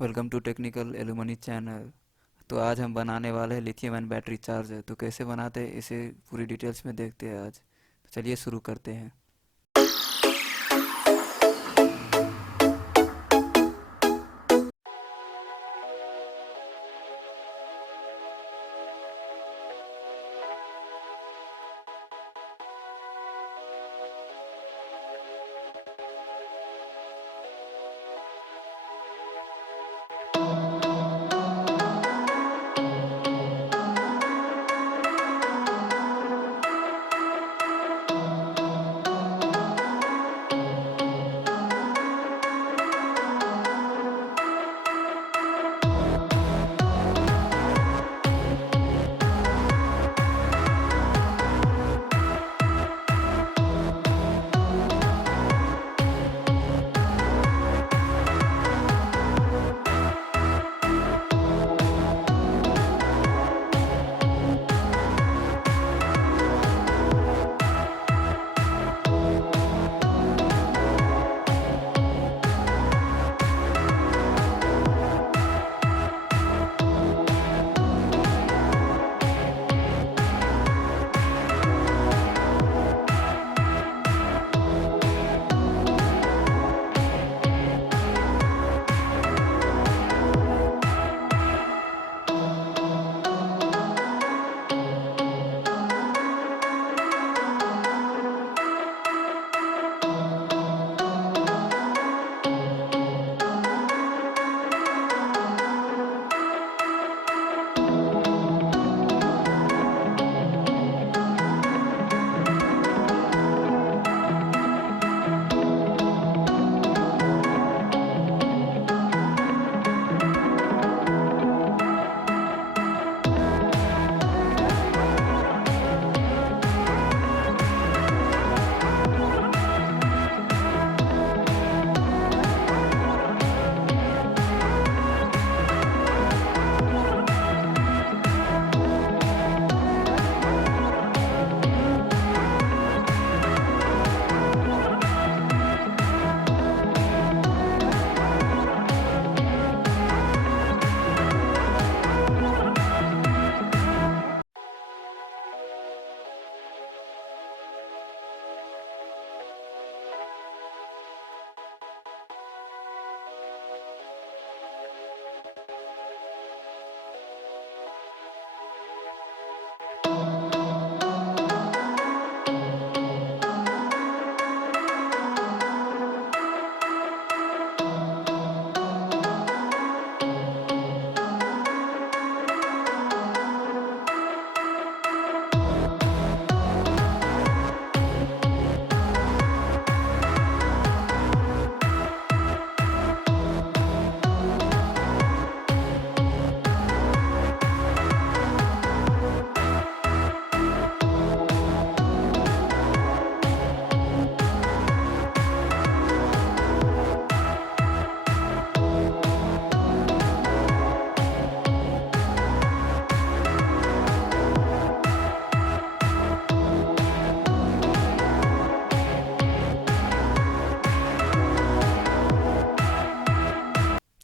Welcome to technical alumni channel. तो आज हम बनाने वाले हैं लिथियम आयन बैटरी चार्जर। तो कैसे बनाते हैं इसे पूरी डिटेल्स में देखते हैं आज। तो चलिए शुरू करते हैं।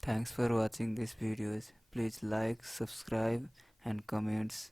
Thanks for watching these videos. Please like, subscribe and comments.